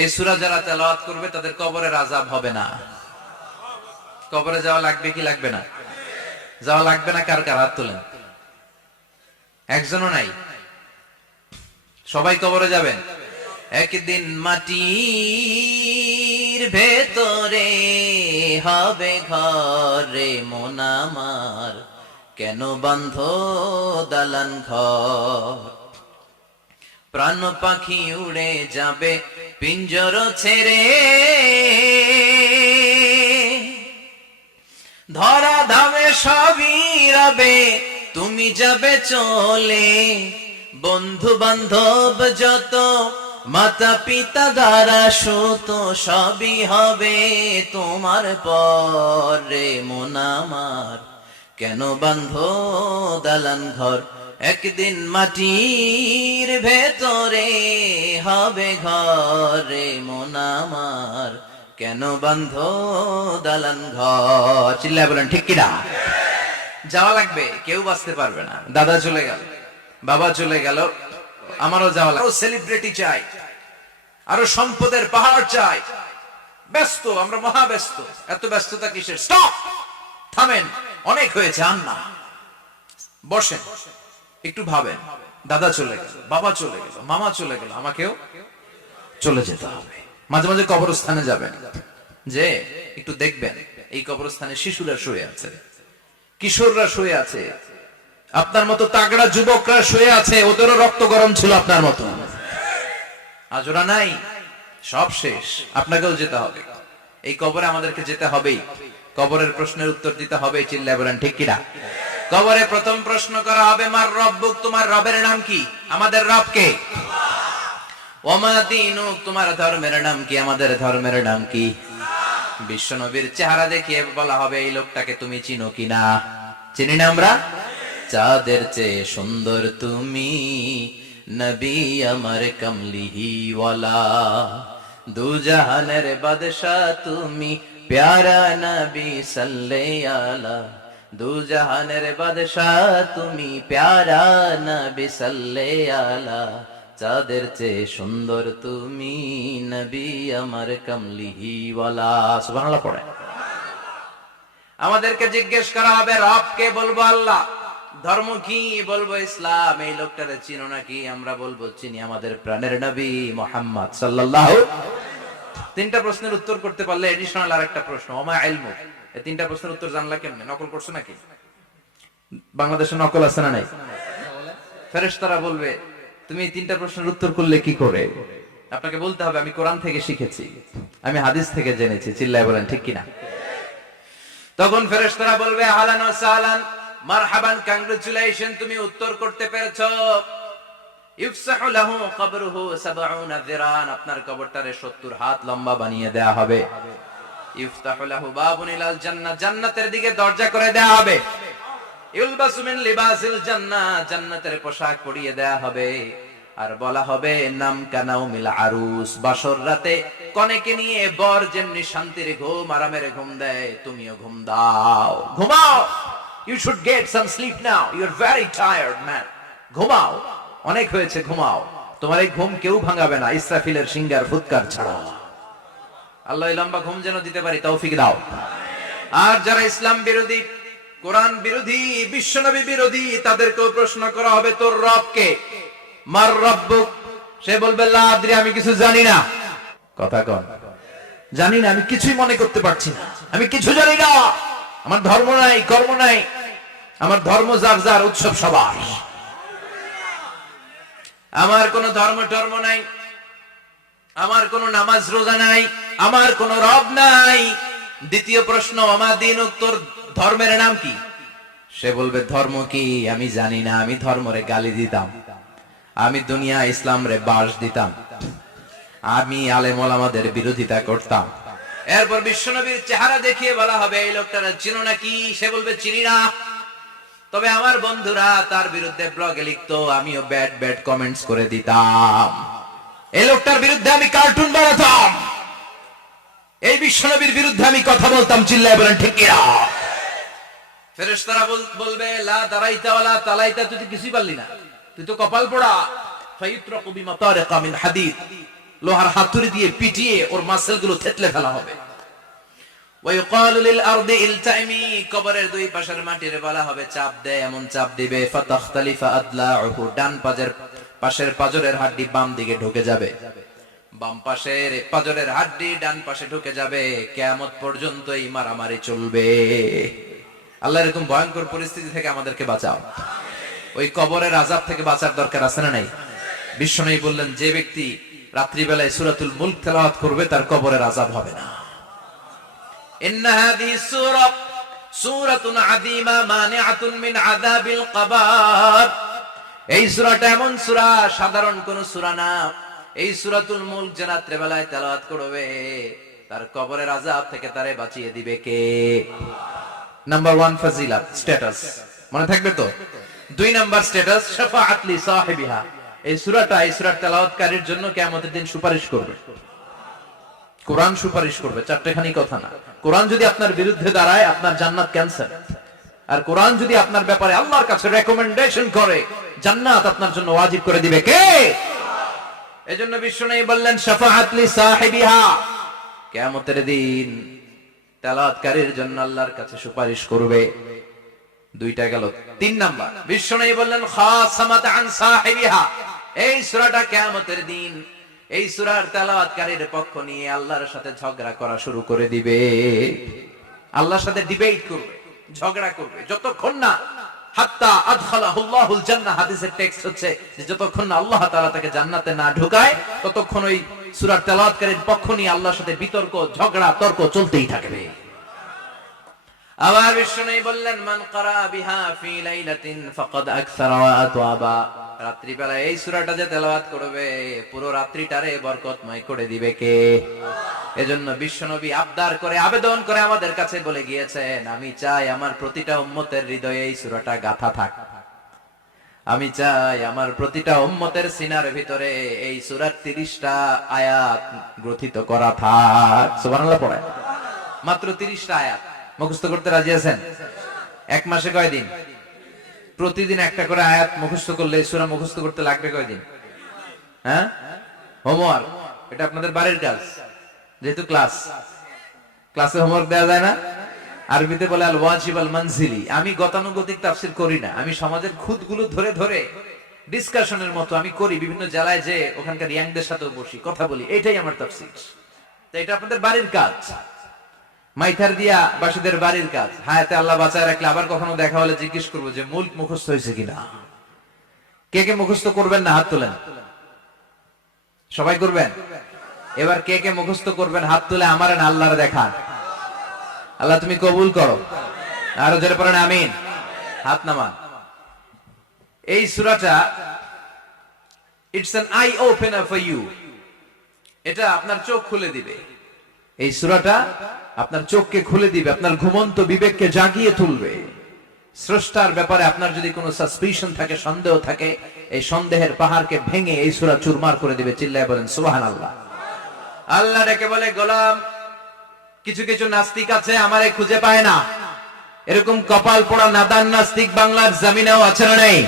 এই সূরা যারা তেলাওয়াত করবে তাদের কবরের আযাব হবে না। কবরে যাওয়া লাগবে কি লাগবে না? যাওয়া লাগবে না। কার কার হাত তোলেন? একজনও নাই। সবাই কবরে যাবেন। একদিন মাটির ভেতরে হবে ঘরে মন আমার, কেন বান্ধ দালান ঘর? প্রাণ পাখি উড়ে যাবে পিঞ্জর ছেড়ে, ধরা ধামে সবই রবে তুমি যাবে চলে। বন্ধু বান্ধব যত, মাতা পিতা দ্বারা সুত, সবই হবে তোমার পরে মন আমার, কেন বান্ধ দালান ঘর? একদিন মাটির ভেতরে হবে ঘরে মন আমার, কেন বান্ধ দালান ঘর? চিল্লায় বলেন ঠিক কিনা? যাওয়া লাগবে, কেউ বাঁচতে পারবে না। দাদা চলে গেল, বাবা চলে গেল, আমারও যাওয়া লাগবে। সেলিব্রিটি চাই, আরো সম্পদের পাহাড় চাই। ব্যস্ত, আমরা মহা ব্যস্ত। এত ব্যস্ততা কিসের? স্টপ, থামেন, অনেক হয়েছে, আর না। বসেন, একটু ভাবেন। দাদা চলে গেল, বাবা চলে গেল, মামা চলে গেল, আমাকেও চলে যেতে হবে। মাঝে মাঝে কবরস্থানে যাবেন, যে একটু দেখবেন এই কবরস্থানে শিশুরা শুয়ে আছে, কিশোররা শুয়ে আছে, আপনার মতো তাগড়া যুবকরা শুয়ে আছে, ওদেরও রক্ত গরম ছিল আপনার মতো। আজ ওরা নাই, সব শেষ। আপনাকেও যেতে হবে, এই কবরে আমাদেরকে যেতে হবেই। কবরের প্রশ্নের উত্তর দিতে হবে। চিল্লায় বলেন ঠিক কিনা? কবরে প্রথম প্রশ্ন করা হবে, মার রব্বুক, তোমার রবের নাম কি? আমাদের রব কে? ওমা দীনুক, তোমার ধর্মের নাম কি? আমাদের ধর্মের নাম কি? বিশ্বনবীর চেহারা দেখিয়ে বলা হবে, এই লোকটাকে তুমি চিনো কিনা? চিনি না আমরা? চাঁদের চেয়ে সুন্দর তুমি, নবী আমার কমলিহি ওয়ালা, দু জাহানের বাদশাহ তুমি, প্যারা নবী সাল্লাল্লাহু আলা, দু জাহানের বাদশাহ তুমি, প্যারা নবী সাল্লাল্লাহু আলা, চাঁদের চেয়ে সুন্দর তুমি, নবী আমার কমলিহি ওয়ালা। সুবহানাল্লাহ পড়ে। আমাদেরকে জিজ্ঞেস করা হবে, রব কে? বলবো আল্লাহ। ধর্ম কি? বলবো ইসলাম। এই লোকটারে চিনো নাকি? আমরা বলবো চিনি, আমাদের প্রাণের নবী মুহাম্মদ সাল্লাল্লাহু। তিনটা প্রশ্নের উত্তর করতে পারলে এডিশনাল আরেকটা প্রশ্ন, ওমা ইলমু। এই তিনটা প্রশ্নের উত্তর জানলা কেমনে? নকল করছো নাকি? বাংলাদেশে নকল আছে না নাই? ফেরেশতারা বলবে, তুমি এই তিনটা প্রশ্নের উত্তর করলে কি করে? আপনাকে বলতে হবে, আমি কোরআন থেকে শিখেছি, আমি হাদিস থেকে জেনেছি। চিল্লায় বলেন ঠিক কিনা? তখন ফেরেশতারা বলবে, আহলান ওয়া সাহলান, মারহাবান, কংগ্রাচুলেশন, তুমি উত্তর করতে পেরেছো। ইফসাহু লাহু কবরুহু 70 যিরান, আপনার কবরটারে 70 হাত লম্বা বানিয়ে দেয়া হবে। ইফতাহু লাহু বাবুন ইলাল জান্নাহ, জান্নাতের দিকে দরজা করে দেয়া হবে। ইলবাসু মিন লিবাসিল জান্নাহ, জান্নাতের পোশাক পরিয়ে দেয়া হবে। আর বলা হবে, নাম কানাউমিল আরুস, বাসর রাতে কনেকে নিয়ে বর যেমনি শান্তির ঘুম, আরামের ঘুম দেয়, তুমিও ঘুম দাও, ঘুমাও। You should get some sleep now. You're very tired, man. ঘুমাও, অনেক হয়েছে, ঘুমাও। তোমার এই ঘুম কেউ ভাঙাবে না, ইসরাফিলের সিঙ্গার ফুৎকার ছাড়া। আল্লাহ লম্বা ঘুম যেন দিতে পারি, তৌফিক দাও। আর যারা ইসলাম বিরোধী, কোরআন বিরোধী, বিশ্বনবী বিরোধী, তাদেরকেও প্রশ্ন করা হবে, তোর রব কে? মার রব্বুক। সে বলবে, লা আদরি, আমি কিছু জানি না। কথা কন, জানি না, আমি কিছুই মনে করতে পারছি না, আমি কিছু জানি না। আমার ধর্ম নাই, কর্ম নাই, আমার ধর্ম যার যার, উৎসব সবার। আমার কোন ধর্ম টর্ম নাই, আমার কোন নামাজ রোজা নাই, আমার কোন রব নাই। দ্বিতীয় প্রশ্ন, আমা দীনুক, তোর ধর্মের নাম কি? সে বলবে, ধর্ম কি? আমি জানি না, আমি ধর্মরে গালি দিতাম, আমি দুনিয়া ইসলাম রে বাস দিতাম, আমি আলেম ওলামাদের বিরোধিতা করতাম। এরপর বিশ্বনবীর চেহারা দেখিয়ে বলা হবে, এই লোকটারা চিনো নাকি? সে বলবে, চিনি না, তবে আমার বন্ধুরা তার বিরুদ্ধে ব্লগে লিখতো, আমিও ব্যাড ব্যাড কমেন্টস করে দিতাম, এই লোকটার বিরুদ্ধে আমি কার্টুন বানাতাম, এই বিশ্বনবীর বিরুদ্ধে আমি কথা বলতাম। চিল্লায় বলেন ঠিক কিনা? ফেরেশতারা বলবে, লা দারাইতা ওয়ালা তালাইতা, তুই তো কিছুই পারলি না, তুই তো কপাল পোড়া। ফায়ুতরাকু বিমাতারিকা মিন হাদিদ, লোহার হাতুড়ি দিয়ে পিটিয়ে ওর মাসেলগুলো থেতলে ফেলা হবে। ওয়ায়ুকালু লিল আরদি ইলতাইমি, কবরের দুই পাশের মাটির বলা হবে চাপ দে, এমন চাপ দিবে ফাতাখতালিফা আদলাউহু, ডান পাশের পাজরের হাড্ডি বাম দিকে ঢুকে যাবে, বাম পাশের পাজরের হাড্ডি ডান পাশে ঢুকে যাবে। কিয়ামত পর্যন্ত এই মারামারি চলবে। আল্লাহ এরকম ভয়ঙ্কর পরিস্থিতি থেকে আমাদেরকে বাঁচাও। ওই কবরের আযাব থেকে বাঁচার দরকার আছে না নাই? বিশ্বনবী বললেন, যে ব্যক্তি রাত্রিবেলায় সূরাতুল মুলক তেলাওয়াত করবে তার কবরের আযাব হবে না। ইন্না হাযিহি সূরাতুন আযীমা মানিআতুন মিন আযাবিল কবর। এই সূরাটা এমন সূরা, সাধারণ কোন সূরা না। এই সূরাতুল মুলক যে রাত্রিবেলায় তেলাওয়াত করবে তার কবরের আযাব থেকে তারে বাঁচিয়ে দিবে কে? নাম্বার 1 ফাজিলাত, স্ট্যাটাস, মনে থাকবে তো? 2 নাম্বার স্ট্যাটাস শাফাআত লি সাহিবিহা। এই সূরাটা, এই সূরার তেলাওয়াতকারীর জন্য কিয়ামতের দিন সুপারিশ করবে। কোরআন সুপারিশ করবে, চারটেখানি কথা না। কোরআন যদি আপনার বিরুদ্ধে দাঁড়ায় আপনার জান্নাত ক্যান্সেল, আর কোরআন যদি আপনার ব্যাপারে আল্লাহর কাছে রেকমেন্ডেশন করে জান্নাত আপনার জন্য ওয়াজিব করে দিবে কে? এজন্য বিশ্বনবী বললেন শাফাআত লি সাহিবিহা, কিয়ামতের দিন তেলাওয়াতকারীর জন্য আল্লাহর কাছে সুপারিশ করবে। 2টা গেল। 3 নাম্বার বিশ্বনবী বললেন খাসামাত আন সাহিবিহা। এই সূরাটা কিয়ামতের দিন এই সূরার তেলাওয়াতকারীর পক্ষ নিয়ে আল্লাহর সাথে ঝগড়া করা শুরু করে দিবে। আল্লাহর সাথে ডিবেট করবে, ঝগড়া করবে, যতক্ষণ না হাত্তা আদখালাহুল্লাহুল জান্নাহ। হাদিসের টেক্সট হচ্ছে যে যতক্ষণ না আল্লাহ তাআলা তাকে জান্নাতে না ঢোকায় ততক্ষণ ওই সূরার তেলাওয়াতকারীর পক্ষ নিয়ে আল্লাহর সাথে বিতর্ক, ঝগড়া, তর্ক চলতেই থাকবে। আবার বিশ্বনবী বললেন মান ক্বারা বিহা ফি লাইলাতিন ফাকাদ আকসারা ওয়া আতওয়াবা। রাত্রিবেলা এই সূরাটা যে তেলাওয়াত করবে পুরো রাত্রিটারে বরকতময় করে দিবে কে? এজন্য বিশ্বনবী আবদার করে, আবেদন করে আমাদের কাছে বলে গিয়েছেন, আমি চাই আমার প্রতিটা উম্মতের হৃদয়ে এই সূরাটা গাঁথা থাক। আমি চাই আমার প্রতিটা উম্মতের সিনার ভিতরে এই সূরার 30টা আয়াত গ্রথিত করা থাক। সুবহানাল্লাহ পড়ে। মাত্র 30টা আয়াত মুখস্থ করতে রাজি আছেন? এক মাসে কয়দিন? প্রতিদিন একটা করে আয়াত মুখস্থ করলে সূরা মুখস্থ করতে লাগবে কয়দিন? হ্যাঁ, হোমওয়ার্ক। এটা আপনাদের বাড়ির কাজ, যেহেতু ক্লাসে হোমওয়ার্ক দেওয়া যায় না। আরবিতে বলে আল ওয়াজিব আল মানজিলি। আমি গতানুগতিক তাফসীর করি না, আমি সমাজের খুঁতগুলো ধরে ধরে ডিসকাশনের মতো আমি করি। বিভিন্ন জেলায় যে ওখানকার ইয়াংদের সাথেও বসি, কথা বলি, এটাই আমার তাফসীর। তো এটা আপনাদের বাড়ির কাজ, মাইথার দিয়া বাসীদের বাড়ির কাজ। হায়াতে আল্লাহ বাঁচায় রাখলে আবার কখনো দেখা হলে জিজ্ঞেস করবো যে মুলক মুখস্থ হয়েছে কিনা। কে কে মুখস্থ করবেন না হাত তোলেন। সবাই করবেন? এবার কে কে মুখস্থ করবেন হাত তুলে আমার না আল্লাহর দেখান। আল্লাহ তুমি কবুল করো। আরো জোরে পড়েন আমিন। হাত নামান। এই সূরাটা it's an eye opener for you. এটা আপনার চোখ খুলে দিবে। এই সূরাটা আপনার চোখকে খুলে দিবে, আপনার ঘুমন্ত বিবেককে জাগিয়ে তুলবে। স্রষ্টার ব্যাপারে আপনার যদি কোনো সাসপিশন থাকে, সন্দেহ থাকে, এই সন্দেহের পাহাড়কে ভেঙে এই সূরা চুরমার করে দিবে। চিল্লায় বলেন সুবহানাল্লাহ। আল্লাহ ডেকে বলে, গোলাম, কিছু কিছু নাস্তিক আছে আমারে খুঁজে পায় না। এরকম কপাল পোড়া নাদান নাস্তিক বাংলার জমিনেও আছে না নেই?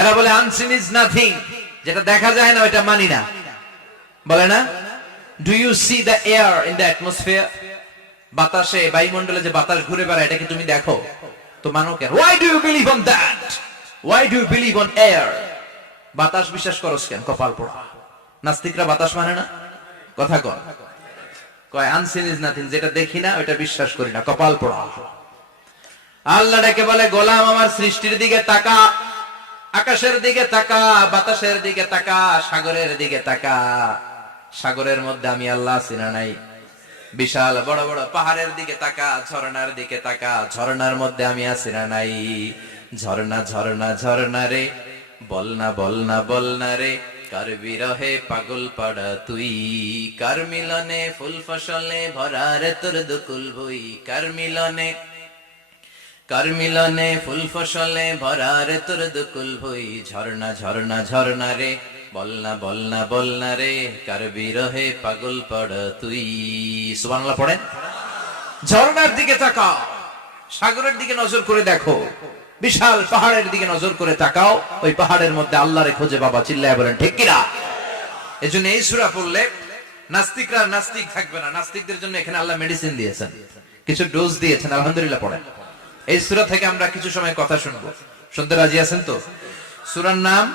এরা বলে আনসিন ইজ নাথিং, যেটা দেখা যায় না ওটা মানি না, বলে না? Do you see the air in the atmosphere? বাতাসে, বায়ুমণ্ডলে যে বাতাস ঘুরে বেড়ায় এটাকে তুমি দেখো তো মানো কেন? Why do you believe on that? Why do you believe on air? বাতাস বিশ্বাস করস কেন? কপাল পোড়া নাস্তিকরা বাতাস মানে না। কথা কয় আনসিন ইজ নাথিং, যেটা দেখি না ওটা বিশ্বাস করি না, কপাল পোড়া। আল্লাহ ডেকে বলে, গোলাম আমার সৃষ্টির দিকে তাকা, আকাশের দিকে তাকা, বাতাসের দিকে তাকা, সাগরের দিকে তাকা। সাগরের মধ্যে আমি আল্লাহ আছি না নাই? বিশাল বড় বড় পাহাড়ের দিকে তাকা, ঝর্ণার দিকে তাকা, ঝর্ণার মধ্যে আমি আছি না নাই? ঝর্ণা ঝর্ণা ঝর্ণা রে, বলনা বলনা বলনা রে, কার বিরহে পাগল পাড়া তুই, কার মিলনে ফুল ফসলে ভরা রে তোর দুকুল ভুই, কার মিলনে ফুল ফসলে ভরা রে তোর দুকুল ভুই। ঝর্ণা ঝর্ণা ঝর্ণা রে, বলনা বলনা বলনা রে, কার বিরহে পাগল পড় তুই। সুবহানাল্লাহ পড়েন। ঝর্ণার দিকে তাকাও, সাগরের দিকে নজর করে দেখো, বিশাল পাহাড়ের দিকে নজর করে তাকাও, ওই পাহাড়ের মধ্যে আল্লাহরে খোঁজে বাবা। চিল্লায় বলেন ঠিক কিনা? এজন্য এই সূরা পড়লে নাস্তিকরা নাস্তিক থাকবে না। নাস্তিকদের জন্য এখানে আল্লাহ মেডিসিন দিয়েছেন, কিছু ডোজ দিয়েছেন। আলহামদুলিল্লাহ পড়েন। এই সূরা থেকে আমরা কিছু সময় কথা শুনবো। শুনতে রাজি আছেন তো? সূরার নাম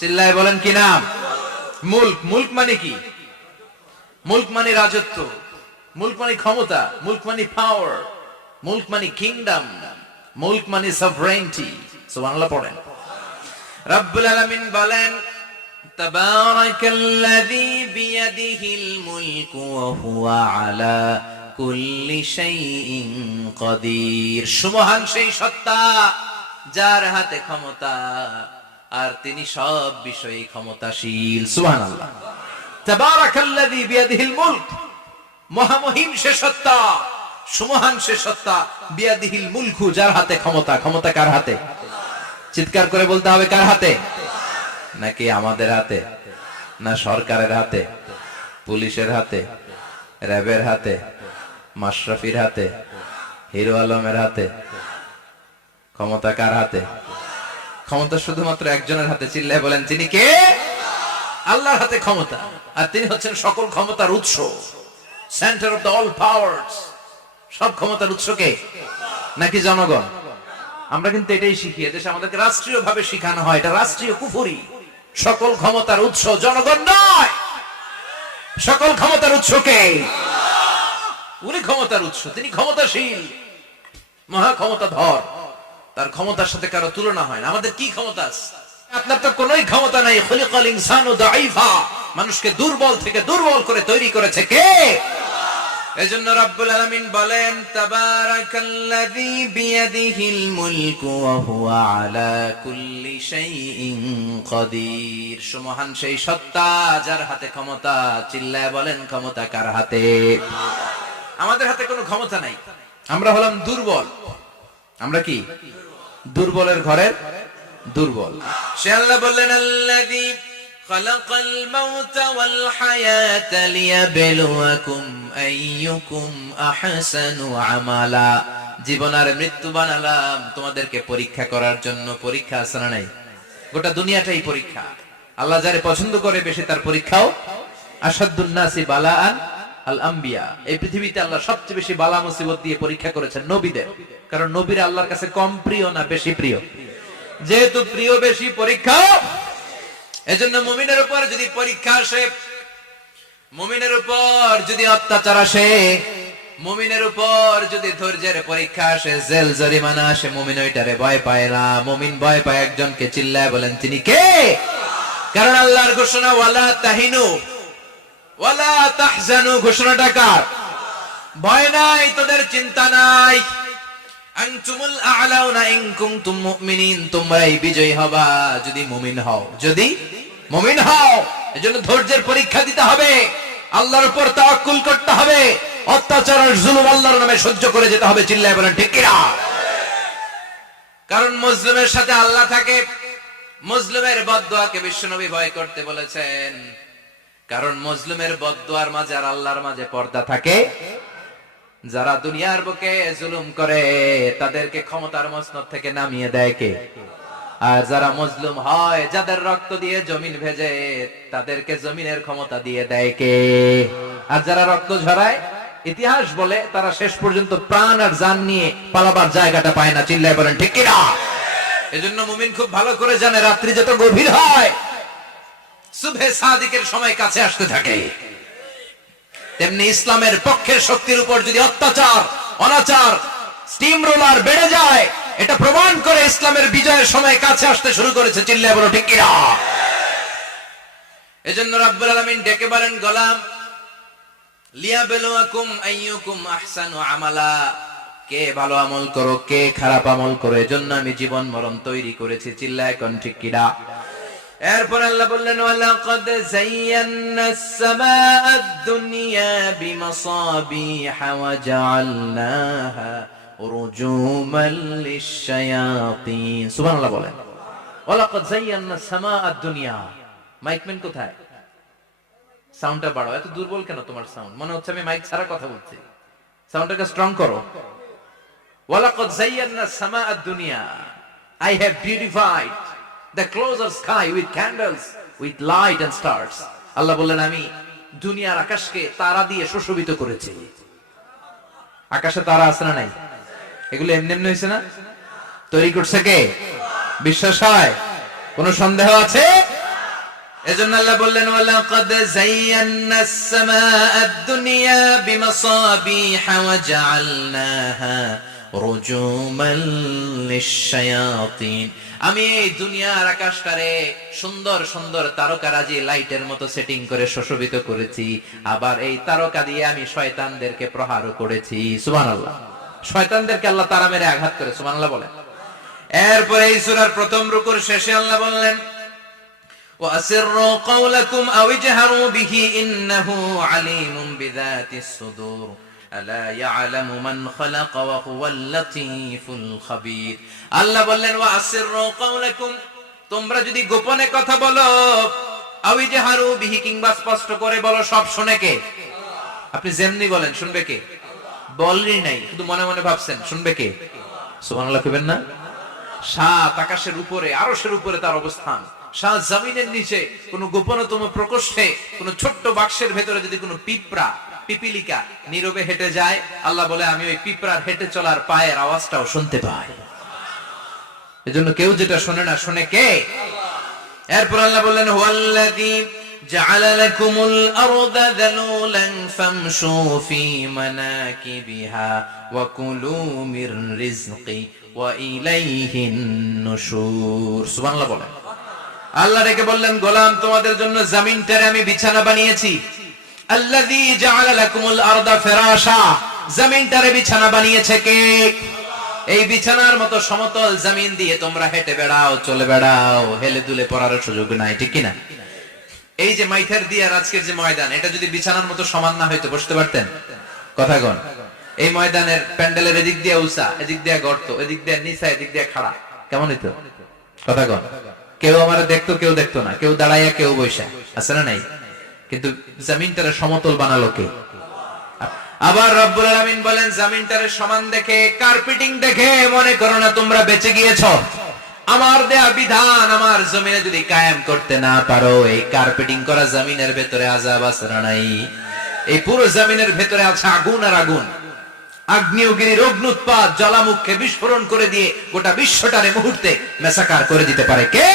চিল্লায় বলেন কি নাম? মুলক। মুলক মানে কি? মুলক মানে রাজত্ব, মুলক মানে ক্ষমতা, মুলক মানে পাওয়ার, মুলক মানে কিংডম, মুলক মানে সভরেনিটি। সুবহানাল্লাহ পড়েন। রব্বুল আলামিন বলেন তাবারাকাল্লাযী বিয়াদিহিল মুলকু ওয়া হুয়া আলা কুল্লি শাইইন কাদির। সুমহান সেই সত্তা যার হাতে ক্ষমতা আর তিনি সব বিষয়ে ক্ষমতাশীল। সুবহানাল্লাহ। তাবারাকাল্লাযী বিয়াদিহিল মুলক, মহামহিম সে সত্তা, সুমহান সে সত্তা, বিয়াদিহিল মুলকু, যার হাতে ক্ষমতা। ক্ষমতা কার হাতে? চিৎকার করে বলতে হবে, কার হাতে? নাকি আমাদের হাতে? না সরকারের হাতে, পুলিশের হাতে, র্যাবের হাতে, মাশরাফির হাতে, হিরো আলমের হাতে? ক্ষমতা কার হাতে? ক্ষমতা শুধুমাত্র একজনের হাতে। চিল্লায় বলেন তিনি কে? আল্লাহর হাতে ক্ষমতা। আর তিনি হচ্ছেন সকল ক্ষমতার উৎস, centre of the all powers. সব ক্ষমতার উৎস কে? নাকি জনগণ? আমরা কিন্তু এটাই শিখি, এদেশে আমাদেরকে রাষ্ট্রীয় ভাবে শিখানো হয়, এটা রাষ্ট্রীয় কুফরি। সকল ক্ষমতার উৎস জনগণ নয়, সকল ক্ষমতার উৎস কে? উনি ক্ষমতার উৎস, তিনি ক্ষমতাশীল, মহা ক্ষমতাধর। তার ক্ষমতার সাথে কারো তুলনা হয় না। আমাদের কি ক্ষমতা আছে? আপনার তো কোনোই ক্ষমতা নাই। খুলিকাল ইনসানু দাঈফা, মানুষকে দুর্বল থেকে দুর্বল করে তৈরি করেছে কে? এজন্য রব্বুল আলামিন বলেন তাবারাকাল্লাযী বিয়াদিহিল মুলকু ওয়া হুয়া আলা কুল্লি শাইইন কাদির। সুমহান সেই সত্তা যার হাতে ক্ষমতা। চিল্লায় বলেন ক্ষমতা কার হাতে? আমাদের হাতে কোনো ক্ষমতা নাই। আমরা হলাম দুর্বল। আমরা কি? দুর্বলের ঘরের দুর্বল। সে আল্লাহ বললেন আল্লাযী খালাকাল মাউতা ওয়াল হায়াতা লিয়াবলুয়াকুম আইয়ুকুম আহসানু আমালা। জীবন আর মৃত্যু বানালাম তোমাদেরকে পরীক্ষা করার জন্য। পরীক্ষা আছে না নাই? গোটা দুনিয়াটাই পরীক্ষা। আল্লাহ যারে পছন্দ করে বেশি তার পরীক্ষাও। আশাদ্দুন নাসি বালাআন আল আম্বিয়া। এই পৃথিবীতে আল্লাহ সবচেয়ে বেশি বালা মুসিবত দিয়ে পরীক্ষা করেছেন নবীদের। কারণ নবীরা আল্লাহর কাছে কম প্রিয় না বেশি প্রিয়? যেহেতু প্রিয় বেশি, পরীক্ষা। এজন্য মুমিনের উপর যদি পরীক্ষা আসে, মুমিনের উপর যদি অত্যাচার আসে, মুমিনের উপর যদি ধৈর্যের পরীক্ষা আসে, জেল জরিমানা আসে, মুমিন ওইটারে ভয় পায় না। মুমিন ভয় পায় একজনকে। চিল্লায় বলেন তিনি কে? কারণ আল্লাহর ঘোষণা ওয়ালা তাহিনু ওয়ালা তাহজানু। ঘোষণাটা কার? ভয় নাই, তোদের চিন্তা নাই। আনতুমুল আ'লাউনা ইন কুনতুম মুমিনিন, তোমরাই বিজয়ী হবা যদি মুমিন হও। যদি মুমিন হও। এজন্য ধৈর্যের পরীক্ষা দিতে হবে, আল্লাহর উপর তাওয়াক্কুল করতে হবে, অত্যাচার আর জুলুম আল্লাহর নামে সহ্য করে যেতে হবে। চিল্লায় বলেন ঠিক কি না? কারণ মুসলিমের সাথে আল্লাহ থাকে। মুসলিমের বদদুয়াকে বিশ্বনবী ভয় করতে বলেছেন। কারণ মুসলিমের বদদুয়ার মাঝে আর আল্লাহর মাঝে পর্দা থাকে। যারা দুনিয়ার বুকে জুলুম করে তাদেরকে ক্ষমতার মসনদ থেকে নামিয়ে দেয় কে? আর যারা মজলুম হয়, যাদের রক্ত দিয়ে জমিন ভেজে, তাদেরকে জমিনের ক্ষমতা দিয়ে দেয় কে? আর যারা রক্ত ঝরায়, ইতিহাস বলে তারা শেষ পর্যন্ত প্রাণ আর জান নিয়ে পালাবার জায়গাটা পায় না। চিল্লায় বলেন ঠিক কি না? এজন্য মুমিন খুব ভালো করে জানে রাত্রি যত গভীর হয়, সুবহে সাদিকের সময় কাছে আসতে থাকে। তেমনি ইসলামের পক্ষের শক্তির উপর যদি অত্যাচার, অনাচার, স্টিম রোলার বেড়ে যায়, এটা প্রমাণ করে ইসলামের বিজয়ের সময় কাছে আসতে শুরু করেছে। চিল্লায় বলো ঠিক কিনা? এজন্য রাব্বুল আলামিন ডেকে বলেন গোলাম লিয়াবলুয়াকুম আইয়ুকুম আহসানু আমালা। কে ভালো আমল করো, কে খারাপ আমল করো, এজন্য আমি জীবন মরণ তৈরি করেছি। চিল্লায় কোন ঠিক কিনা? এরপর আল্লাহ বললেন ওয়ালাকাদ যায়্যানাস সামাআদ দুনিয়া বিমাসাবিহা ওয়া জাআলনাহা রুজুমান লিশ-শায়াতিন। সুবহানাল্লাহ বলেন। ওয়ালাকাদ যায়্যানাস সামাআদ দুনিয়া। মাইকম্যান কোথায়? সাউন্ডটা বাড়াও। এত দুর্বল কেন তোমার সাউন্ড? মনে হচ্ছে আমি মাইক ছাড়া কথা বলছি। সাউন্ডটাকে স্ট্রং করো। ওয়ালাকাদ যায়্যানাস সামাআদ দুনিয়া, I have beautified the closer sky with candles with light and stars. Allah বললেন আমি দুনিয়ার আকাশকে তারা দিয়ে সুশোভিত করেছি। আকাশে তারা আছে না নাই? এগুলো এমনি এমনি হয়েছে না? তৈরি করছে কে? বিশ্বাস হয়? কোন সন্দেহ আছে? এজন্য আল্লাহ বললেন ওয়ালাকাদ যায়্যানাস সামাআদ দুনিয়া বিমাসাবিহা ওয়া জাআলনাহা রুজুমান লিশ-শায়াতিন। আমি এই দুনিয়ার আকাশটারে সুন্দর সুন্দর তারকারাজি লাইটের মতো সেটিং করে সুশোভিত করেছি। আবার এই তারকা দিয়ে আমি শয়তানদেরকে প্রহারও করেছি। সুবহানাল্লাহ। শয়তানদেরকে আল্লাহ তারা মেরে আঘাত করে। সুবহানাল্লাহ বলেন। এরপরে এই সূরার প্রথম রুকুর শেষে আল্লাহ বললেন وَأَسِرُّوا قَوْلَكُمْ أَوْ اجْهَرُوا بِهِ إِنَّهُ عَلِيمٌ بِذَاتِ الصُّدُورِ أَلَا يَعْلَمُ مَنْ خَلَقَ وَهُوَ اللَّطِيفُ الْخَبِيرُ। আল্লাহ বললেন وَأَسِرُّوا قَوْلَكُمْ, তোমরা যদি গোপনে কথা বলো, أَوْ اجْهَرُوا بِهِ, কিংবা স্পষ্ট করে বলো, সব শুনে কে? আপনি যেমনি বলেন শুনবে কে? বলেনই নাই, শুধু মনে মনে ভাবছেন, শুনবে কে? সুবহানাল্লাহ কইবেন না? সাত আকাশের উপরে, আরশের উপরে তার অবস্থান, সাত জমিনের নিচে কোন গোপনতম প্রকোষ্ঠে, কোন ছোট্ট বাক্সের ভেতরে যদি কোনো পিঁপড়া, পিপিলিকা নীরবে হেঁটে যায়, আল্লাহ বলে আমি ওই পিঁপড়ার হেঁটে চলার পায়ের আওয়াজটাও শুনতে পাই। এজন্য কেউ যেটা শোনে না, শুনে কে? এরপর আল্লাহ বললেন হুয়াল্লাযী জাআলা লাকুমুল আরদা যালুলান ফামশু ফি মানাকিবিহা ওয়া কুলু মির রিজকি ওয়া ইলাইহিন নুশুর। সুবহানাল্লাহ বলেন। আল্লাহ ডেকে বললেন গোলাম, তোমাদের জন্য জমিনটারে আমি বিছানা বানিয়েছি। আল্লাযী জাআলা লাকুমুল আরদা ফিরাশা, জমিনটারে বিছানা বানিয়েছে কে? এই বিছানার মতো সমতল জমিন দিয়ে তোমরা হেঁটে বেড়াও, চলে বেড়াও, হেলে দুলে পড়ার সুযোগ নাই, ঠিক কি না? এই যে মাইথার দিয়ে আজকের যে ময়দান, এটা যদি বিছানার মতো সমান না হইতো বসতে পারতেন? কথা কন। এই ময়দানের প্যান্ডেলের এদিক দিয়ে উঁচা, এদিক দিয়ে গর্ত, এদিক দিয়ে নিচা, এদিক দিয়ে খাড়া, কেমন হইতো? কথা কন। কেউ আমার দেখতো, কেউ দেখতো না, কেউ দাঁড়াইয়া, কেউ বৈশা, আছে না নাই? কিন্তু জমিনটারে সমতল বানালো কে? আবার রব্বুল আলামিন বলেন জমিনটারে সমান দেখে, কার্পেটিং দেখে মনে করো না তোমরা বেঁচে গিয়েছো। আমার দেয়া বিধান আমার জমিনে যদি কায়েম করতে না পারো, এই কার্পেটিং করা জমিনের ভেতরে আযাব আছে না নাই? এই পুরো জমিনের ভেতরে আছে আগুন আর আগুন। আগ্নেয়গিরির অগ্নুৎপাত জ্বালামুখে বিস্ফোরণ করে দিয়ে গোটা বিশ্বটারে মুহূর্তে মেসাকার করে দিতে পারে কে?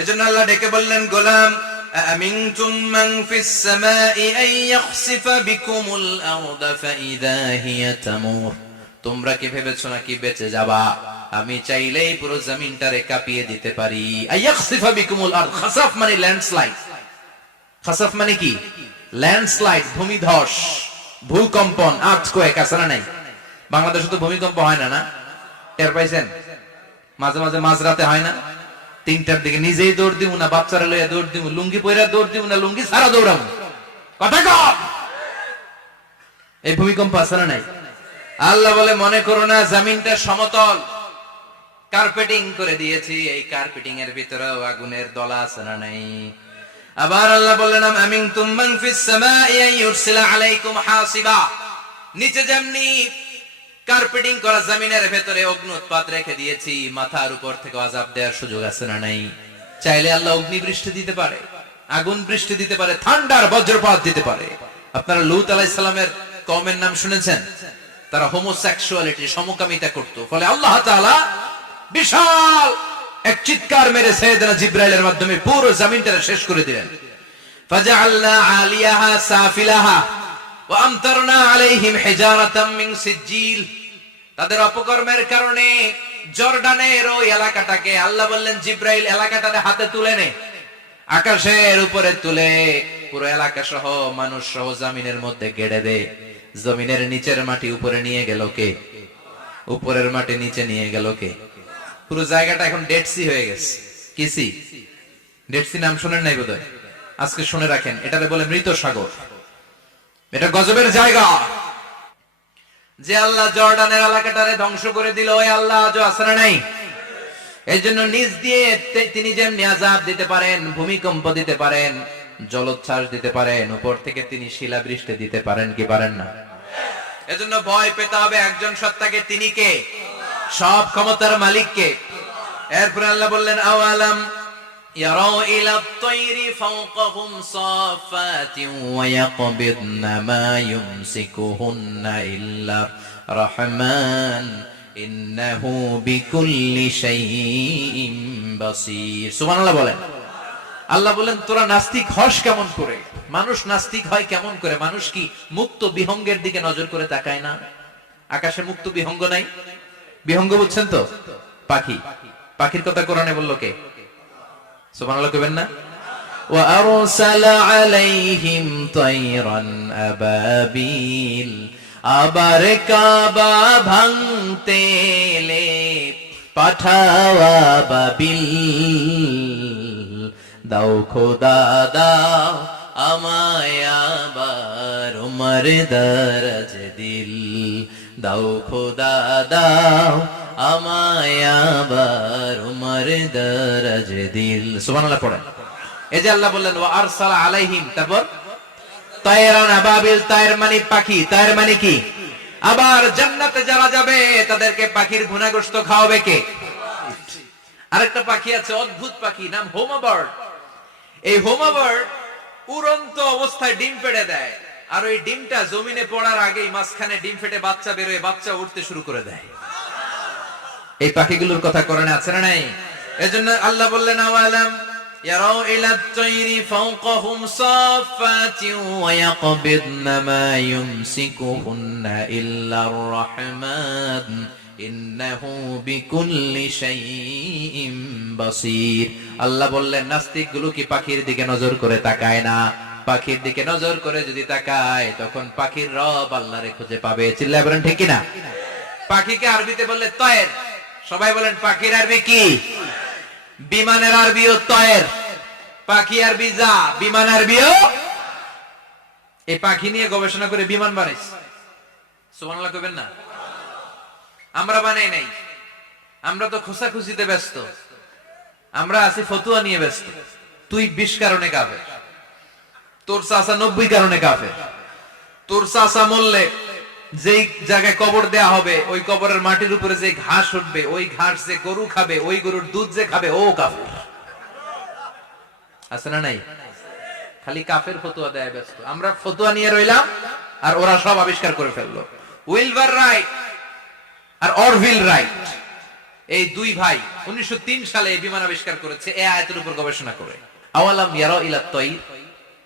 এজন্য আল্লাহ ডেকে বললেন গোলাম আমিনতুম মান ফিস সামাই আন ইয়াখসিফা বিকুমুল আরদা ফাইযা হিয়া তামুর। তোমরা কি ভেবেছো নাকি বেঁচে যাবা? আমি চাইলেই পুরো জমিনটারে কাঁপিয়ে দিতে পারি। আয়াখসিফা বিকুমুল আরদ, খাসাফ মানে ল্যান্ডস্লাইড। খাসাফ মানে কি? ল্যান্ডস্লাইড, ভূমিধস, ভূকম্পন, আর্থকোয়েক, আছে না নাই? বাংলাদেশে তো ভূমিকম্প হয় না, না? টের পাইছেন? মাঝে মাঝে মাঝরাতে হয় না? 3টার দিকে নিজেই দৌড় দিব না বাচ্চারা লইয়া দৌড় দিব, লুঙ্গি পইরা দৌড় দিব না লুঙ্গি ছাড়া দৌড়াবো? কথা কম। এই ভূমিকম্প আছে না নাই? আল্লাহ বলে মনে করো না জমিনটা সমতল, কার্পেটিং করে দিয়েছি, এই কার্পেটিং এর ভিতরেও আগুনের দলা আছে না নাই? আবার আল্লাহ বললেন আমিনতুম মান ফিস সামাই আন ইউরসিলা আলাইকুম হাসিবা। নিচে যেমনি কার্পেটিং করা জমিনের ভেতরে অগ্নুৎপাত রেখে দিয়েছি, মাথার উপর থেকে আযাব দেওয়ার সুযোগ আছে না নাই? চাইলে আল্লাহ অগ্নি বৃষ্টি দিতে পারে, আগুন বৃষ্টি দিতে পারে, ঠান্ডার বজ্রপাত দিতে পারে। আপনারা লূত আলাইহিস সালামের কওমের নাম শুনেছেন? তারা হোমোসেক্সুয়ালিটি, সমকামিতা করত। ফলে আল্লাহ তাআলা বিশাল এক চিৎকার মেরে সাইয়েদনা জিবরাইলের মাধ্যমে পুরো জমিনটাকে শেষ করে দিলেন। ফাজআলনা আলিয়াহা সাফিলাহা ওয়া আমতারনা আলাইহিম হিজারাতাম মিন সিজিল। তাদের অপকর্মের কারণে জর্ডানের ওই এলাকাটাকে আল্লাহ বললেন জিবরাইল এলাকাটাকে হাতে তুলে নে, আকাশের উপরে তুলে পুরো এলাকা সহ মানুষ সহ জমিনের মধ্যে গেড়ে দে। জমিনের নিচের মাটি উপরে নিয়ে গেল কে? উপরের মাটি নিচে নিয়ে গেল কে? পুরো জায়গাটা এখন ডেড সি হয়ে গেছে। কি সি? ডেড সি নাম শুনেন নাই বোধহয়? আজকে শুনে রাখেন, এটাকে বলে মৃত সাগর। এটা গজবের জায়গা। যে আল্লাহ জর্ডানের এলাকাটারে ধ্বংস করে দিল, ওই আল্লাহ আজও আছে না নাই? এই জন্য নিজ দিয়ে তিনি যেমনি আযাব দিতে পারেন, ভূমিকম্প দিতে পারেন, জলোচ্ছ্বাস দিতে পারেন, উপর থেকে তিনি শিলাবৃষ্টি দিতে পারেন কি পারেন না? এজন্য ভয় পেতে হবে একজন সত্তাকে, তিনি কে? সব ক্ষমতার মালিক কে? এরপর আল্লাহ বললেন আওয়ালাম يروا إلى الطير فوقهم صافات ويقبضن ما يمسكهن إلا الرحمن إنه بكل شيء بصير سبحان الله বলেন আল্লাহ বলেন তোরা নাস্তিক হস কেমন করে মানুষ নাস্তিক হয় কেমন করে মানুষ কি মুক্ত বিহঙ্গের দিকে নজর করে তাকায় না আকাশে মুক্ত বিহঙ্গ নাই বিহঙ্গ বুঝছেন তো পাখি পাখির কথা কোরআনে বলল কে সুবহানাল্লাহ কইবেন না ওয়া আরসালা আলাইহিম তায়রান আবাবিল আবার কাবা ভাঙতে এলে পাঠাওয়া বাবিল দাও খোদা দাও আমায় আবার উমর দরজ দিল দাও খোদা দাও আমায় আবার উমর দরজ দিল সুবহানাল্লাহ পড়েন এই যে আল্লাহ বললেন ওয়া আরসালা আলাইহিম তারপর তায়রান আবাবিল তায়র মানে পাখি তায়র মানে কি আবার জান্নাতে যারা যাবে তাদেরকে পাখির ভুনাগোশত খাওয়াবে কে আরেকটা পাখি আছে অদ্ভুত পাখি নাম হোমা বার্ড এই হোমা বার্ড উড়ন্ত অবস্থায় ডিম পেড়ে দেয় আর ওই ডিমটা জমিনে পড়ার আগেই মাঝখানে ডিম ফেটে বাচ্চা বের হয়ে বাচ্চা উঠতে শুরু করে দেয় এই পাখিগুলোর কথা কোরআনে আছে না নাই এজন্য আল্লাহ বললেন আওয়ালাম يروا إلى الطير فوقهم صافات ويقبضن ما يمسكهن إلا الرحمن إنه بكل شيء بصير আল্লাহ বললেন নাস্তিক গুলো কি পাখির দিকে নজর করে তাকায় না পাখির দিকে নজর করে যদি তাকায় তখন পাখির রব আল্লাহরে খুঁজে পাবে চিল্লায় বলেন ঠিক কি না পাখিকে আরবিতে বললে তয়ের সবাই বলেন পাখির আরবি কি বিমানের আরবিও তয়ের পাখি আরবি যা বিমান আরবিও এই পাখি নিয়ে গবেষণা করে বিমান বানাইছে সুবহানাল্লাহ কইবেন না আমরা বানাই নাই আমরা তো খোসাখুচিতে ব্যস্ত আমরা আছি ফতুয়া নিয়ে ব্যস্ত তুই 20 কারণে কাফের তোর চাচা 90 কারণে কাফের তোর চাচা মরলে যেই জায়গায় কবর দেয়া হবে ওই কবরের মাটির উপরে যে ঘাস উঠবে ওই ঘাস যে গরু খাবে ওই গরুর দুধ যে খাবে ও কাফের আছে না নাই খালি কাফের ফতোয়া দেয় ব্যস্ত আমরা ফতোয়া নিয়ে রইলাম আর ওরা সব আবিষ্কার করে ফেললো উইলবার রাইট আর অরভিল রাইট এই দুই ভাই 1903 সালে এই বিমান আবিষ্কার করেছে এই আয়াতের উপর গবেষণা করে আওয়ালাম ইয়ারা ইলা তাইর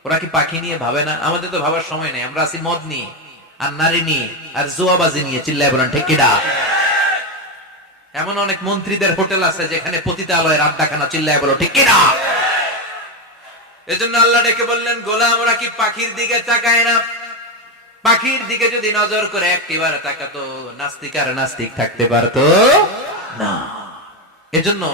ওরা কি পাখি নিয়ে ভাবে না আমাদের তো ভাবার সময় নেই আমরা আছি মদ নিয়ে আর নারী নিয়ে আর জুয়াবাজি নিয়ে চিল্লায় বলেন ঠিক কিনা এমন অনেক মন্ত্রীদের হোটেল আছে যেখানে পতিতালয়ের আড্ডাখানা চিল্লায় বলো ঠিক কিনা এজন্য আল্লাহ ডেকে বললেন গোলাম ওরা কি পাখির দিকে তাকায় না পাখির দিকে যদি নজর করে একটিবার তাকাতো নাস্তিক আর নাস্তিক থাকতে পারতো না এজন্য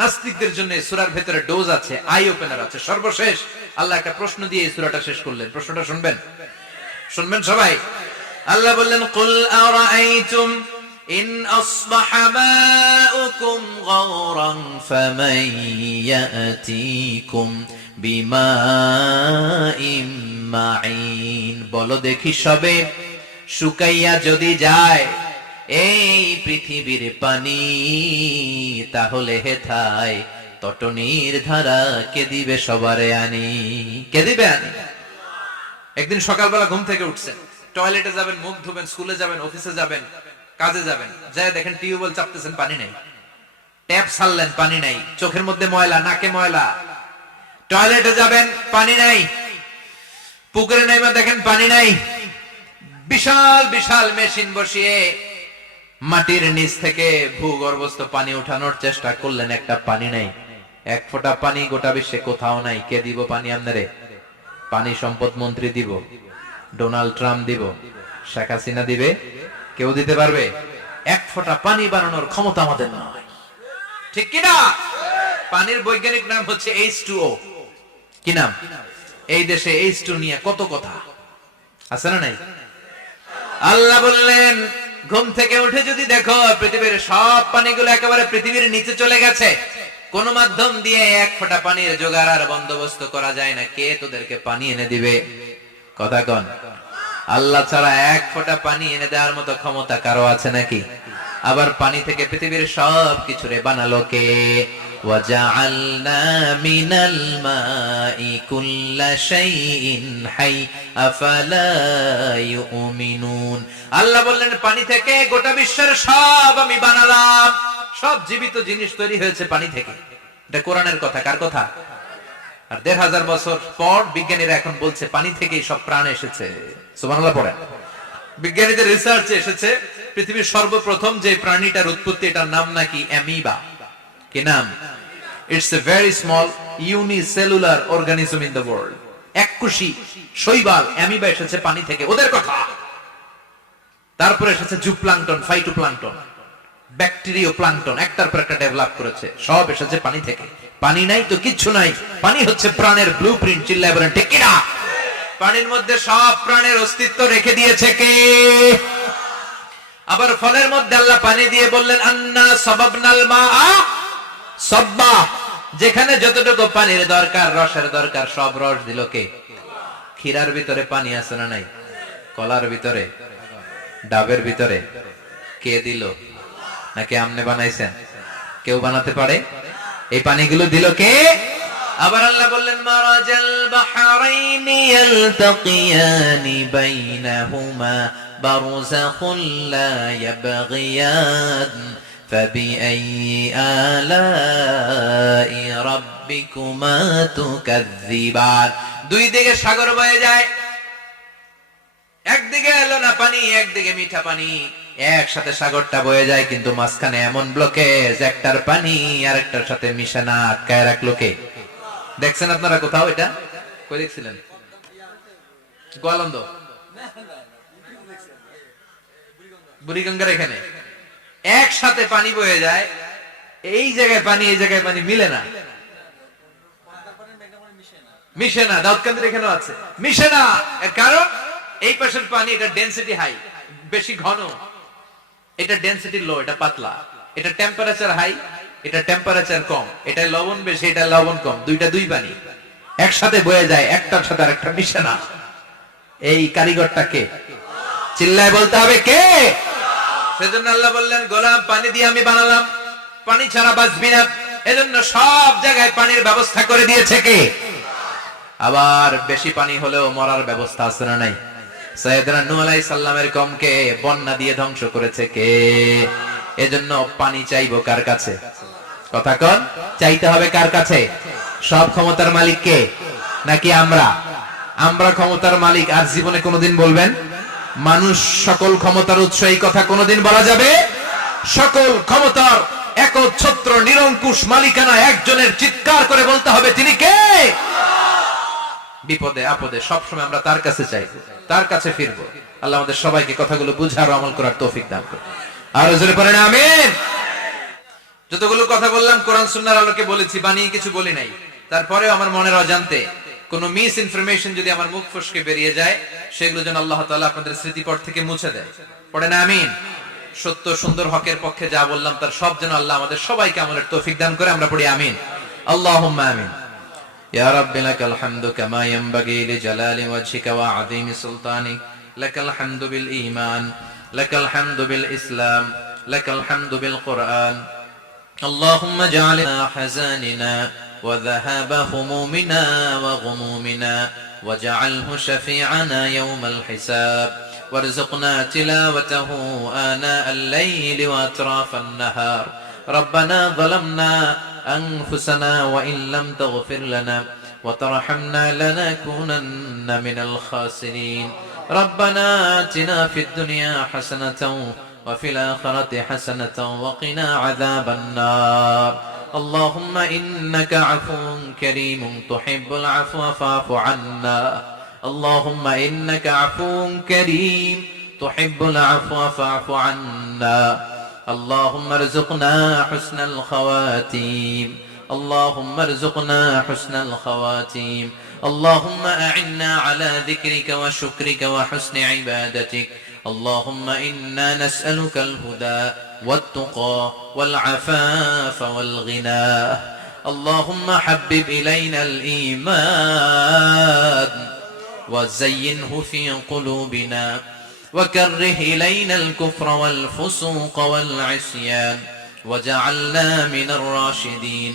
নাস্তিকদের জন্য সূরার ভেতরে ডোজ আছে আই ওপেনার আছে সর্বশেষ আল্লাহ একটা প্রশ্ন দিয়ে এই সূরাটা শেষ করলেন প্রশ্নটা শুনবেন শুনবেন সবাই আল্লাহ বললেন কুল আরাআইতুম ইন আসবাহা মাউকুম গাওরান ফামান ইয়াতিকুম বিমাইম মাইন বলো দেখি সবে শুকাইয়া যদি যায় এই পৃথিবীর পানি তাহলে হেথায় তটনির ধারা কে দিবে সবারে আনি কে দিবে আনি একদিন সকালবেলা ঘুম থেকে উঠছেন টয়লেটে যাবেন মুখ ধুবেন স্কুলে যাবেন অফিসে যাবেন কাজে যাবেন যাই দেখেন টিউবওয়েল চাপতেছেন পানি নাই ট্যাপ ছাড়লেন পানি নাই চোখের মধ্যে ময়লা নাকে ময়লা টয়লেটে যাবেন পানি নাই পুকুরে নেমে দেখেন পানি নাই বিশাল বিশাল মেশিন বসিয়ে মাটির নিচ থেকে ভূগর্ভস্থ পানি উঠানোর চেষ্টা করলেন একটা পানি নাই এক ফোঁটা পানি গোটা বিশ্বে কোথাও নাই কে দিব পানি আপনারে পানি সম্পদ মন্ত্রী দিব ডোনাল্ড ট্রাম্প দিব শেখ হাসিনা দিবে কেউ দিতে পারবে এক ফোঁটা পানি বানানোর ক্ষমতা আমাদের নয় ঠিক কিনা পানির বৈজ্ঞানিক নাম হচ্ছে H2O কি নাম এই দেশে H2 নিয়ে কত কথা আছে না নাই আল্লাহ বললেন ঘুম থেকে উঠে যদি দেখো পৃথিবীর সব পানিগুলো একেবারে পৃথিবীর নিচে চলে গেছে কোন মাধ্যম দিয়ে এক ফোঁটা পানির জোগাড় আর বন্দোবস্ত করা যায় না কে তোদেরকে পানি এনে দিবে কথা কোন আল্লাহ ছাড়া এক ফোঁটা পানি এনে দেওয়ার মতো ক্ষমতা কারো আছে নাকি আবার পানি থেকে পৃথিবীর সব কিছুরে বানালো কে وجعلنا من الماء كل شيء حي أفلا يؤمنون আল্লাহ বললেন পানি থেকে গোটা বিশ্বের সব আমি বানালাম। সব জীবিত জিনিস তৈরি হয়েছে পানি থেকে। এটা কোরআনের কথা, কার কথা? আর ১৫০০ বছর পর বিজ্ঞানীরা এখন বলছে পানি থেকেই সব প্রাণ এসেছে। সুবহানাল্লাহ পড়েন। বিজ্ঞানীদের রিসার্চে এসেছে পৃথিবীর সর্বপ্রথম যে প্রাণীটার উৎপত্তি, এটার নাম নাকি অ্যামিবা। কি নাম? It's a very small unicellular organism in the world. এককোষী শৈবাল অ্যামিবা এসেছে পানি থেকে, ওদের কথা। তারপরে এসেছে জুপ্লাঙ্কটন, ফাইটোপ্লাঙ্কটন, ব্যাকটেরিয়া প্লাঙ্কটন, একটার পর একটা ডেভেলপ করেছে। সব এসেছে পানি থেকে। পানি নাই তো কিচ্ছু নাই। পানি হচ্ছে প্রাণের ব্লুপ্রিন্ট। চিল্লায় বলেন ঠিক কিনা? পানির মধ্যে সব প্রাণের অস্তিত্ব রেখে দিয়েছে কে? আবার ফলের মধ্যে আল্লাহ পানি দিয়ে বললেন আন্না সাবাবনাল মাআ সাব্বা। যেখানে যতটুকু পানির দরকার, রসের দরকার, সব রস দিল কে? ক্ষীরার ভিতরে পানি আছে না নাই? কলার ভিতরে, ডাবের ভিতরে কে দিল? নাকি আমনে বানাইছেন? কেউ বানাতে পারে? এই পানিগুলো দিল কে? আবার আল্লাহ বললেন মারাজাল বাহরাইনি ইয়ালতাকিয়ানি বাইনাহুমা বারযাখুন লা ইয়াবগিয়ান ফাবিআইয়ি আলাই রাব্বিকুমা তুকাযযিবান। দুই দিকে সাগর বয়ে যায়, একদিকে এলো না পানি, একদিকে মিঠা পানি, একসাথে সাগরটা বয়ে যায়, কিন্তু মাঝখানে এমন ব্লকেজ, একটার পানি আরেকটার সাথে মিশে না, আটকায় রাখলো কে? দেখছেন আপনারা কোথাও এটা? কই দেখছিলেন? গোয়ালন্দ, বুড়িগঙ্গার এখানে একসাথে পানি বয়ে যায়। এই জায়গায় পানি, এই জায়গায় পানি মিলে না, মিশে না। দাউদকান্দির এখানেও আছে, মিশে না। এর কারণ এই পাশের পানি, এটা ডেনসিটি হাই, বেশি ঘন, এটা ডেনসিটি লো, এটা পাতলা। এটা টেম্পারেচার হাই, এটা টেম্পারেচার কম। এটা লবণ বেশি, এটা লবণ কম। দুইটা দুই পানি একসাথে বয়ে যায়, একটার সাথে আরেকটা মিশে না। এই কারিগরটা কে? চিল্লায় বলতে হবে কে? সেজন্য আল্লাহ বললেন গোলাম পানি দিয়ে আমি বানালাম, পানি ছাড়া বাঁচবি না। এজন্য সব জায়গায় পানির ব্যবস্থা করে দিয়েছে কে? আবার বেশি পানি হলেও মরার ব্যবস্থা আছে না নাই? সাইয়েদনা নূহ আলাইহিস সালামের কওমকে বন্যা দিয়ে ধ্বংস করেছে কে? এজন্য পানি চাইবো কার কাছে? কথা কোন? চাইতে হবে কার কাছে? সব ক্ষমতার মালিক কে? নাকি আমরা? আমরা ক্ষমতার মালিক। আর জীবনে কোনোদিন বলবেন মানুষ সকল ক্ষমতার উৎস, এই কথা কোনোদিন বলা যাবে? সকল ক্ষমতার একচ্ছত্র নিরঙ্কুশ মালিকানা একজনের, চিৎকার করে বলতে হবে তিনি কে? বিপদে আপদে সবসময় আমরা তার কাছে চাই, তার কাছে ফিরবো। আল্লাহ আমাদের সবাইকে কথাগুলো বুঝার ও আমল করার তৌফিক দান করুন। আর জোরে পড়েন আমিন। যতগুলো কথা বললাম কোরআন সুন্নাহর আলোকে বলেছি, বানিয়ে কিছু বলি নাই। তারপরেও আমার মনের অজান্তে কোনো মিস ইনফরমেশন যদি আমার মুখ ফসকে বেরিয়ে যায়, সেগুলো যেন আল্লাহ তাআলা আপনাদের স্মৃতিপট থেকে মুছে দেয়। পড়েন আমিন। সত্য সুন্দর হকের পক্ষে যা বললাম তার সব যেন আল্লাহ আমাদের সবাইকে আমলের তৌফিক দান করে। আমরা পড়ি আমিন। আল্লাহুম্মা আমিন। يا رب لك الحمد كما ينبغي لجلال وجهك وعظيم سلطانك. لك الحمد بالإيمان، لك الحمد بالإسلام، لك الحمد بالقرآن. اللهم اجعلنا حزاننا وذهاب همومنا وغمومنا، واجعله شفيعنا يوم الحساب، وارزقنا تلاوته آناء الليل وأطراف النهار. ربنا ظلمنا أنفسنا وإن لم تغفر لنا وترحمنا لنكونن من الخاسرين. ربنا آتنا في الدنيا حسنة وفي الآخرة حسنة وقنا عذاب النار. اللهم إنك عفو كريم تحب العفو فاعف عنا. اللهم إنك عفو كريم تحب العفو فاعف عنا. اللهم ارزقنا حسن الخواتيم. اللهم ارزقنا حسن الخواتيم. اللهم أعنا على ذكرك وشكرك وحسن عبادتك. اللهم إنا نسألك الهدى والتقى والعفاف والغنى. اللهم حبب إلينا الإيمان وزينه في قلوبنا، وكره إلينا الكفر والفسوق والعصيان، وجعلنا من الراشدين.